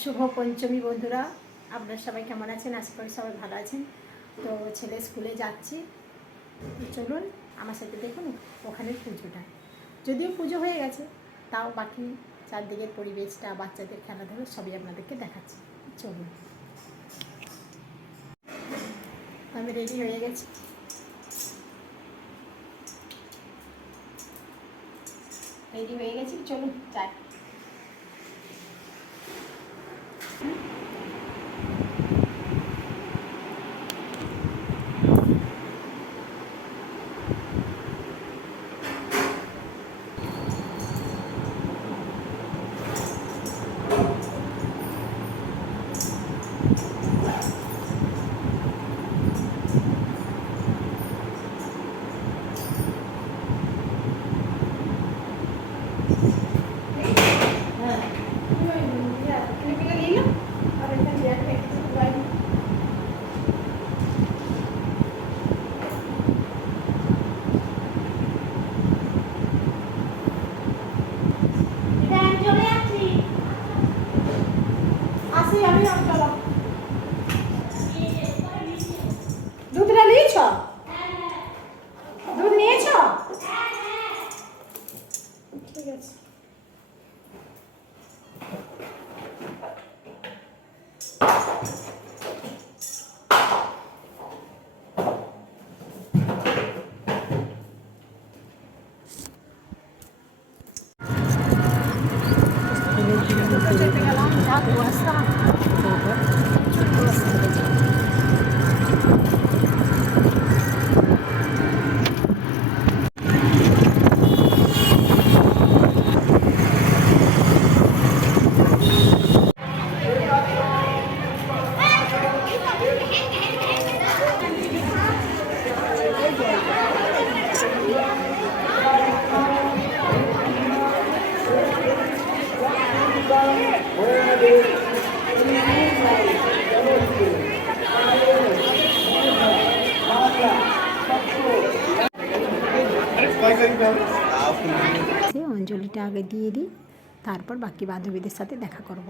শুভ পঞ্চমী বন্ধুরা, আপনারা সবাই কেমন আছেন? আশা করি সবাই ভালো আছেন। তো ছেলে স্কুলে যাচ্ছি, চলুন আমার সাথে দেখুন ওখানের পুজোটা। যদিও পুজো হয়ে গেছে, তাও বাকি চারদিকের পরিবেশটা, বাচ্চাদের খেলাধুলো সবই আপনাদেরকে দেখাচ্ছি। চলুন, আমি রেডি হয়ে গেছি। চলুন যাই। দুধটা নিয়েছ? দুধ নিয়েছ? ঠিক আছে। অঞ্জলিটা আগে দিয়ে দিই, তারপর বাকি বান্ধবীদের সাথে দেখা করব।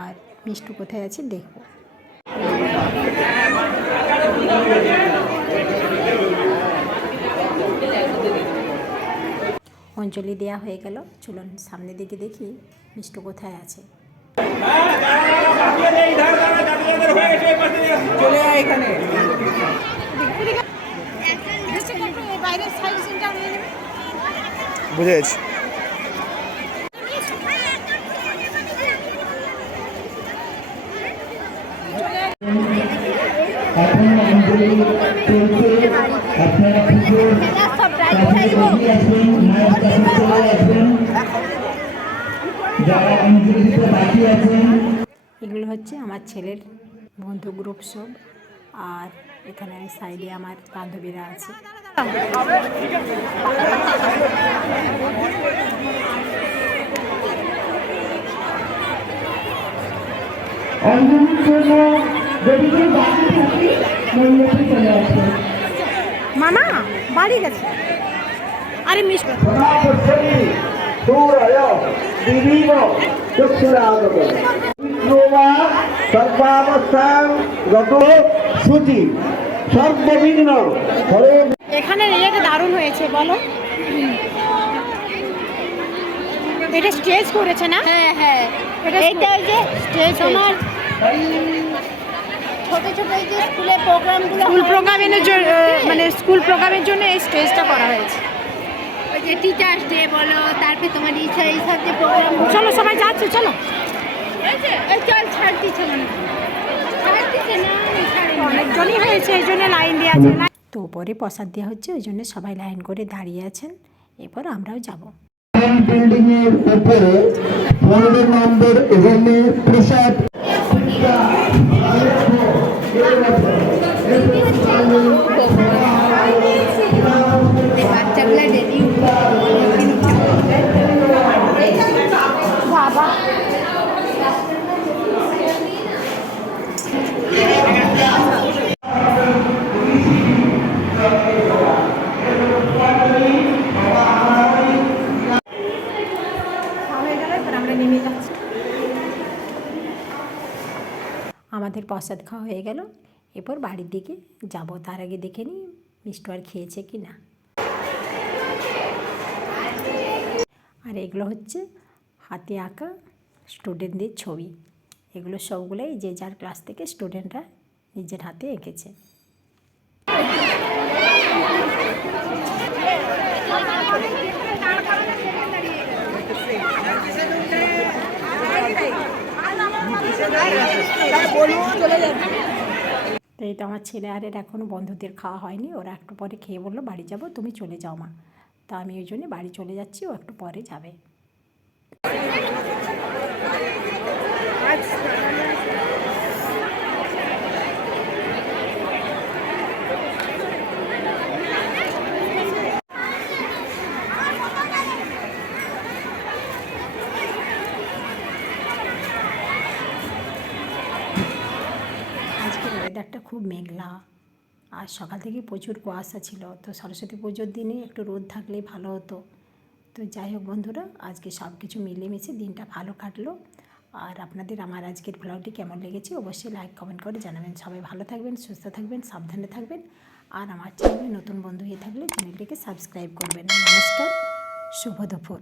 আর মিষ্টু কোথায় আছে দেখব। অঞ্জলি দেয়া হয়ে গেল, চলুন সামনের দিকে দেখি মিষ্টু কোথায় আছে। বুঝেছি। এগুলো হচ্ছে আমার ছেলের বন্ধু গ্রুপ সব, আর এখানে সাইডে আমার বান্ধবীরা আছে। মামা বাড়ি গেছে। আরে মিষ্টি এখানে এটা দারুণ হয়েছে, বলো। এটা স্টেজ করেছে না? হ্যাঁ হ্যাঁ, এটা ওই যে স্টেজ আমার ছোট ছোট এই যে স্কুলের প্রোগ্রামগুলো, স্কুল প্রোগ্রামের জন্য এই স্টেজটা করা হয়েছে। ওই যে টিচার্স ডে বলো, তারপরে তোমার এইসব যে প্রোগ্রাম। চলো সবাই যাচ্ছে, চলো। চল ছাড়তেছে না, অনেকজনই হয়েছে, এই জন্য লাইন দেওয়া আছে। তো পরে প্রসাদ দেওয়া হচ্ছে, ওই জন্য সবাই লাইন করে দাঁড়িয়ে আছেন। এরপর আমরাও যাব। বিল্ডিং এর উপরে 15 নম্বর রুমে প্রসাদ। বাবা হয়ে গেল, এবার আমরা নেমে যাচ্ছি। আমাদের প্রসাদ খাওয়া হয়ে গেল, এরপর বাড়ির দিকে যাব। তার আগে দেখে নিই মিষ্টু আর খেয়েছে কি না। আর এগুলো হচ্ছে হাতে আঁকা স্টুডেন্টদের ছবি। এগুলো সবগুলোই যে যার ক্লাস থেকে স্টুডেন্টরা নিজের হাতে এঁকেছে। তো এই তো আমার ছেলে আর এর এখনও বন্ধুদের খাওয়া হয়নি, ওরা একটু পরে খেয়ে বললো বাড়ি যাব, তুমি চলে যাও মা। তা আমি ওই জন্যে বাড়ি চলে যাচ্ছি, ও একটু পরে যাবে। আজকের ওয়েদারটা খুব মেঘলা, আর সকাল থেকে প্রচুর কুয়াশা ছিল। তো সরস্বতী পুজোর দিনে একটু রোদ থাকলেই ভালো হতো। তো যাই হোক বন্ধুরা, আজকে সব কিছু মিলেমিশে দিনটা ভালো কাটলো। আর আপনাদের আমার আজকের ব্লগটি কেমন লেগেছে অবশ্যই লাইক কমেন্ট করে জানাবেন। সবাই ভালো থাকবেন, সুস্থ থাকবেন, সাবধানে থাকবেন। আর আমার চ্যানেলে নতুন বন্ধু হয়ে থাকলে চ্যানেলটিকে সাবস্ক্রাইব করবেন। নমস্কার, শুভ দুপুর।